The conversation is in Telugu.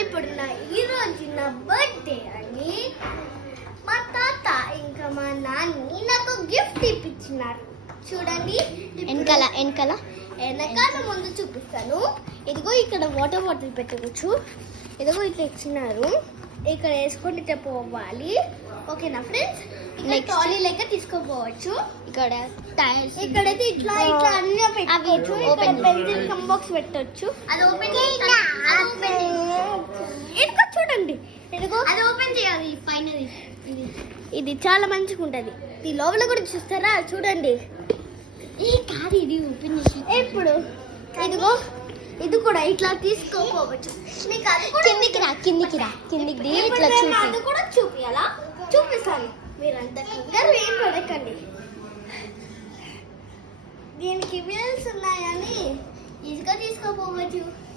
ఇప్పుడు ఈరోజు నా బర్త్డే అని మా తాత ఇంకా మా నాన్ని నాకు గిఫ్ట్ ఇప్పించినారు. చూడండి వెనకాల ముందు చూపిస్తాను. ఇదిగో ఇక్కడ వాటర్ బాటిల్ పెట్టుకోవచ్చు. ఇదిగో ఇట్లా ఇచ్చినారు. ఇక్కడ వేసుకొని పోవాలి. ఓకేనా ఫ్రెండ్స్? నెక్స్ట్ ట్రాలీ లెక్క తీసుకోపోవచ్చు. ఇక్కడ టైర్స్ ఇక్కడైతే ఇట్లా ఇట్లా అన్ని పెట్టుకోవచ్చు. ఇక్కడ పెన్సిల్ కమ్ బాక్స్ పెట్టొచ్చు. అది ఓపెన్ ఇదిగో చూడండి. ఇదిగో అది ఓపెన్ చేయాలి. ఫైనల్ ఇది చాలా మంచిగా ఉంటుంది. ఈ లోపల కూడా చూస్తారా? చూడండి. కాదు ఇది ఓపెన్ చేసి ఇప్పుడు ఇదిగో ఇది కూడా ఇట్లా తీసుకోపోవచ్చు. మీకు అది కూడా కిందికి ఇట్లా అది కూడా చూపియాలా? చూపిస్తాను. మీరంతా కంగారు ఏం పడకండి. దీనికి వీల్స్ ఉన్నాయని ఈజీగా తీసుకోపోవచ్చు.